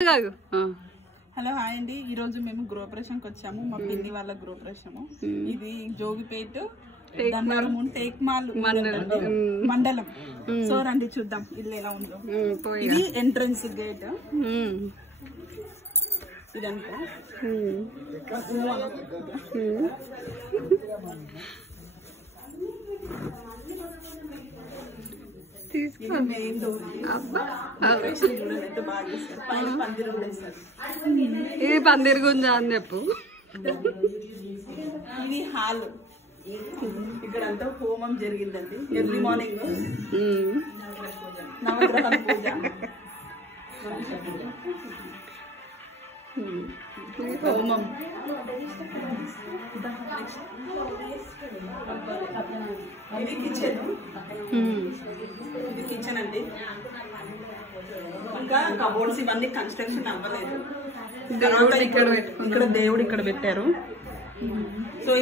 Hello hi అండి, ఈ రోజు మేము గృహప్రవేశంకి వచ్చాము. మా పిన్ని వాళ్ళ గృహప్రవేశము. ఇది జోగిపేట టేక్మాల్ మండలం. సో రండి చూద్దాం ఇల్లు ఎలా ఉందో. ఇది ఎంట్రన్స్ గేట్. ఇదంతా మెయిన్ డోర్. ఇది పందిరి గుంజ అని చెప్పు. ఇది హాల్. ఇక్కడంతా హోమం జరిగిందండి ఎర్లీ మార్నింగ్. నవగ్రహ పూజ. హోమం. ఇది కిచెన్. ఇది కిచెన్ అండి. ఇంకా కబోర్డ్స్ ఇవన్నీ కన్స్ట్రక్షన్ అవ్వలేదు. ఇక్కడ దేవుడు ఇక్కడ పెట్టారు. సో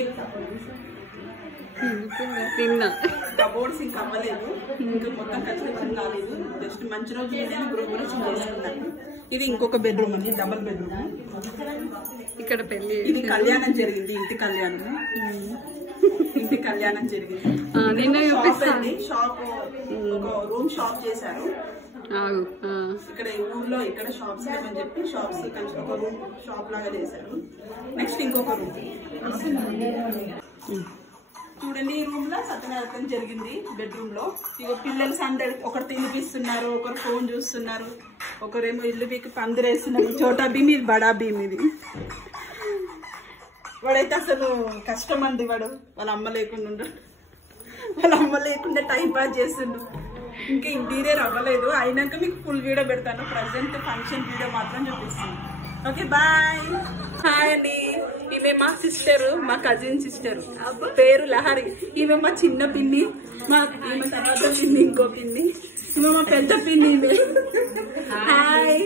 కబోర్డ్స్ ఇంకా అవ్వలేదు, ఇంకా మొత్తం కన్స్ట్రక్షన్ కాలేదు. జస్ట్ మంచి రోజు ఏదైనా గృహప్రవేశం చేసుకున్నాను. ఇది ఇంకొక బెడ్రూమ్ అండి, డబుల్ బెడ్రూమ్. ఇక్కడ పెళ్లి ఇది కళ్యాణం జరిగింది, ఇంటి కళ్యాణం. ఇంటి కళ్యాణం జరిగింది. షాప్ ఒక రూమ్ షాప్ చేశారు. ఇక్కడ ఊర్లో ఇక్కడ షాప్స్ లేవని చెప్పి షాప్స్ ఒక రూమ్ షాప్ లాగా చేశారు. నెక్స్ట్ ఇంకొక రూమ్ చూడండి. ఈ రూమ్ లో సత్యనారాయణ జరిగింది. బెడ్రూమ్ లో ఇక పిల్లలు సందడి, ఒకరు తినిపిస్తున్నారు, ఒకరు ఫోన్ చూస్తున్నారు, ఒకరేమో ఇల్లు పీకి పందిరేస్తున్నారు. చోటా భీమ్, ఇది బడా భీమ్. ఇది వాడైతే అసలు కష్టం అండి. వాడు వాళ్ళ అమ్మ లేకుండా టైం పాస్ చేస్తుండు. ఇంకా ఇంటీరియర్ అవ్వలేదు. అయినాక మీకు ఫుల్ వీడియో పెడతాను. ప్రజెంట్ ఫంక్షన్ వీడియో మాత్రం చూపిస్తాను. Okay bye. హాయ్ అండి, ఈమె మా సిస్టర్, మా కజిన్ సిస్టర్, పేరు లహరి. ఈమె మా చిన్న పిన్ని, ఈమె తర్వాత పిన్ని, ఇంకో పిన్ని, ఈమె మా పెద్ద పిన్ని. ఈమె హాయ్.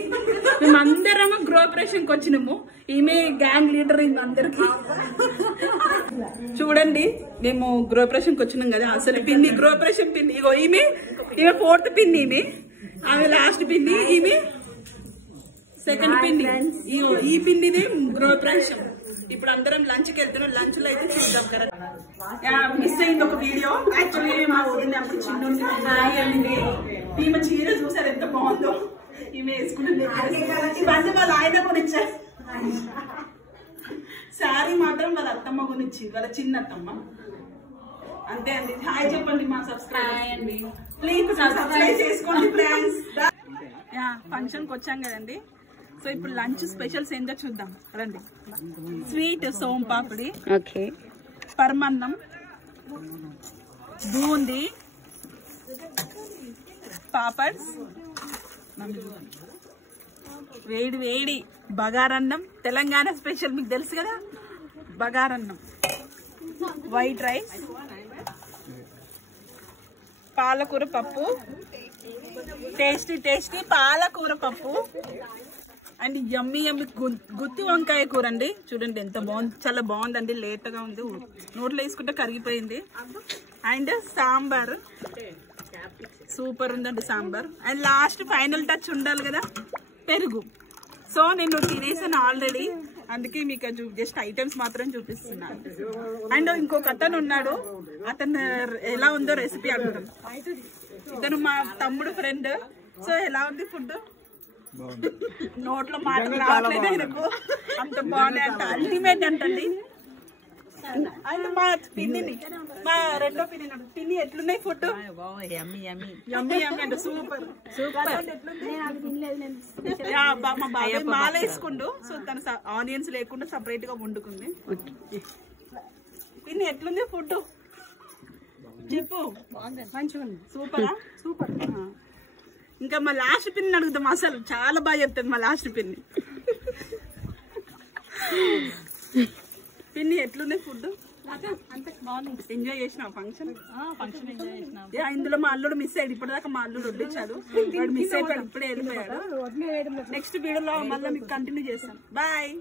మేమందరం గృహప్రవేశంకి వచ్చినాము. ఈమె గ్యాంగ్ లీడర్. ఈమె అందరికి చూడండి, మేము గృహప్రవేశంకి వచ్చినాం కదా. అసలు పిన్ని గృహప్రవేశం పిన్ని. ఇగో ఈమె ఫోర్త్ పిన్ని. ఈమె ఆమె లాస్ట్ పిన్ని. ఈమె సెకండ్ పిన్ని. ఈ పిన్నిదే గృహప్రవేశం. ఇప్పుడు అందరం లంచ్కి వెళ్తున్నాం. లంచ్ లో అయితే చూద్దాం. కరెక్ట్ మిస్ అయింది ఒక వీడియో. యాక్చువల్లీ మా ఊరిని అప్పుడు చిన్న ఈమె చీర చూసారు ఎంత బాగుందో. ఈమె వేసుకున్నది ఇవన్నీ వాళ్ళ ఆయన కొనిచ్చారు. శారీ మాత్రం వాళ్ళ అత్తమ్మ కొనిచ్చింది, వాళ్ళ చిన్న అత్తమ్మ. అంతే అండి. హాయ్ చెప్పండి మా సబ్స్క్రైబ్. ప్లీజ్ సబ్స్క్రైబ్ చేసుకోండి ఫ్రెండ్స్. ఫంక్షన్కి వచ్చాం కదండి. సో ఇప్పుడు లంచ్ స్పెషల్స్ ఏంటో చూద్దాం రండి. స్వీట్ సోమ్ పాపిడి, పరమన్నం, బూందీ, పాపడ్స్, వేడి వేడి బగారన్నం. తెలంగాణ స్పెషల్ మీకు తెలుసు కదా, బగారన్నం, వైట్ రైస్, పాలకూర పప్పు, టేస్టీ టేస్టీ పాలకూర పప్పు, అండ్ యమ్మీ యమ్మీ గుత్తి వంకాయ కూర అండి. చూడండి ఎంత బాగుంది, చాలా బాగుందండి. లేతగా ఉంది, నోట్లో వేసుకుంటే కరిగిపోయింది. అండ్ సాంబార్ సూపర్ ఉందండి sambar. And last final touch ఉండాలి కదా, పెరుగు. సో నేను తినేసాను ఆల్రెడీ, అందుకే మీకు జస్ట్ ఐటమ్స్ మాత్రం చూపిస్తున్నాను. అండ్ ఇంకొక అతను ఉన్నాడు, అతను ఎలా ఉందో రెసిపీ అడుగుతాం. ఇతను మా తమ్ముడు ఫ్రెండ్. సో ఎలా ఉంది ఫుడ్? నోట్లో మాటలు రావట్లేదు ఆయనకు, అంత బాగున్నాయి అంట. అల్టిమేట్ అంటండి. అండ్ మా పిన్నిని, మా రెండో పిన్ని ఎట్లున్నాయి ఫుడ్? యమ్మీ యమ్మీ అంటే సూపర్ సూపర్. మా బాబాయ్ మాల వేసుకుండు. సో తన ఆనియన్స్ లేకుండా సపరేట్ గా వండుకుంది. పిన్ని ఎట్లుంది ఫుడ్ చెప్పు. మంచిగా ఉంది. సూపరా? సూపర్. ఇంకా మా లాస్ట్ పిన్ని అడుగుతాం. అసలు చాలా బాగా చెప్తుంది మా లాస్ట్ పిన్ని. పిన్ని ఎట్లుంది ఫుడ్? ఎంజాయ్ చేసిన ఫంక్షన్? ఇందులో మా అల్లుడు మిస్ అయ్యాడు. ఇప్పటిదాకా మా అల్లుడు వడ్డించాడు, వాడు మిస్ అయిపోయాడు, ఇప్పుడే వెళ్ళిపోయాడు. నెక్స్ట్ వీడియోలో మళ్ళీ మీకు కంటిన్యూ చేస్తాను. బాయ్.